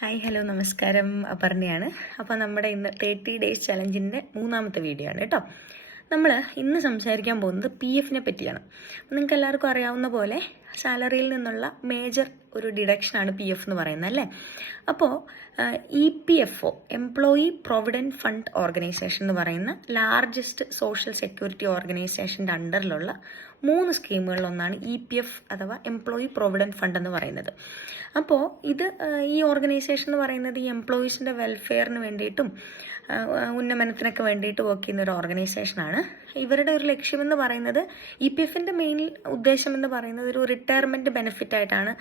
Hi hello നമസ്കാരം അപർണയാണ്. അപ്പോൾ നമ്മുടെ ഇന്ന് 30 ഡേയ്സ് ചലഞ്ചിൻ്റെ മൂന്നാമത്തെ വീഡിയോ ആണ് കേട്ടോ. നമ്മൾ ഇന്ന് സംസാരിക്കാൻ പോകുന്നത് PF പറ്റിയാണ്. നിങ്ങൾക്ക് എല്ലാവർക്കും അറിയാവുന്ന പോലെ സാലറിയിൽ നിന്നുള്ള മേജർ ഒരു ഡിഡക്ഷനാണ് PF എന്ന് പറയുന്നത് അല്ലേ. അപ്പോൾ EPFO employee provident fund organisation എന്ന് പറയുന്ന ലാർജസ്റ്റ് സോഷ്യൽ സെക്യൂരിറ്റി ഓർഗനൈസേഷൻ്റെ അണ്ടറിലുള്ള 3 സ്കീമുകളിലൊന്നാണ് EPF അഥവാ എംപ്ലോയി പ്രൊവിഡൻറ്റ് ഫണ്ട് എന്ന് പറയുന്നത്. അപ്പോൾ ഇത് ഈ ഓർഗനൈസേഷൻ എന്ന് പറയുന്നത് ഈ എംപ്ലോയീസിൻ്റെ വെൽഫെയറിന് വേണ്ടിയിട്ടും ഉന്നമനത്തിനൊക്കെ വേണ്ടിയിട്ട് വർക്ക് ചെയ്യുന്ന ഒരു ഓർഗനൈസേഷനാണ്. ഇവരുടെ ഒരു ലക്ഷ്യമെന്ന് പറയുന്നത് EPF മെയിൻ ഉദ്ദേശം എന്ന് പറയുന്നത് ഒരു റിട്ടയർമെൻറ്റ് ബെനിഫിറ്റ് ആയിട്ടാണ്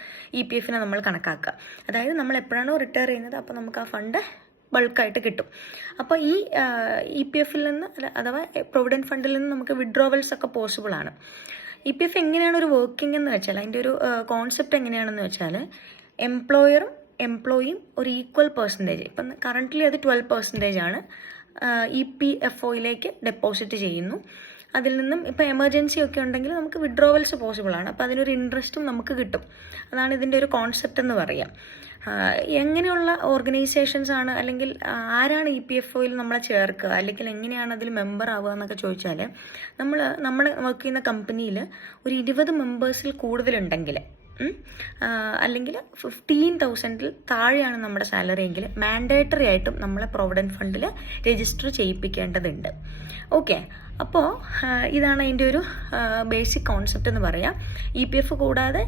EPF നമ്മൾ കണക്കാക്കുക. അതായത് നമ്മൾ എപ്പോഴാണോ റിട്ടയർ ചെയ്യുന്നത് അപ്പോൾ നമുക്ക് ആ ഫണ്ട് ബൾക്കായിട്ട് കിട്ടും. അപ്പോൾ ഈ EPF നിന്ന് അഥവാ പ്രൊവിഡൻറ്റ് ഫണ്ടിൽ നിന്ന് നമുക്ക് വിഡ്രോവൽസ് ഒക്കെ പോസിബിൾ ആണ്. EPF എങ്ങനെയാണ് ഒരു വർക്കിംഗ് എന്ന് വെച്ചാൽ അതിൻ്റെ ഒരു കോൺസെപ്റ്റ് എങ്ങനെയാണെന്ന് വെച്ചാൽ എംപ്ലോയറും എംപ്ലോയിയും ഒരു ഈക്വൽ പെർസെൻറ്റേജ്, ഇപ്പം കറൻ്റ്ലി അത് 12% ആണ് EPFOയിലേക്ക് ഡെപ്പോസിറ്റ് ചെയ്യുന്നു. അതിൽ നിന്നും ഇപ്പോൾ എമർജൻസി ഒക്കെ ഉണ്ടെങ്കിൽ നമുക്ക് വിഡ്രോവൽസ് പോസിബിൾ ആണ്. അപ്പോൾ അതിനൊരു ഇൻട്രസ്റ്റും നമുക്ക് കിട്ടും. അതാണ് ഇതിൻ്റെ ഒരു കോൺസെപ്റ്റ് എന്ന് പറയാം. എങ്ങനെയുള്ള ഓർഗനൈസേഷൻസ് ആണ് അല്ലെങ്കിൽ ആരാണ് EPFOയിൽ നമ്മളെ ചേർക്കുക അല്ലെങ്കിൽ എങ്ങനെയാണ് അതിൽ മെമ്പർ ആവുക എന്നൊക്കെ ചോദിച്ചാൽ നമ്മൾ വർക്ക് ചെയ്യുന്ന കമ്പനിയിൽ ഒരു 20 മെമ്പേഴ്സിൽ കൂടുതലുണ്ടെങ്കിൽ അല്ലെങ്കിൽ 15,000 താഴെയാണ് നമ്മുടെ സാലറി എങ്കിൽ മാൻഡേറ്ററി ആയിട്ടും നമ്മളെ പ്രൊവിഡൻറ്റ് ഫണ്ടിൽ രജിസ്റ്റർ ചെയ്യിപ്പിക്കേണ്ടതുണ്ട്. ഓക്കെ, അപ്പോൾ ഇതാണ് അതിൻ്റെ ഒരു ബേസിക് കോൺസെപ്റ്റ് എന്ന് പറയാം. EPF കൂടാതെ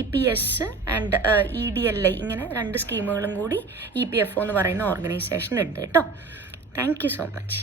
EPS ആൻഡ് EDLI ഇങ്ങനെ 2 സ്കീമുകളും കൂടി EPFO എന്ന് പറയുന്ന ഓർഗനൈസേഷൻ ഉണ്ട് കേട്ടോ. Thank you so much.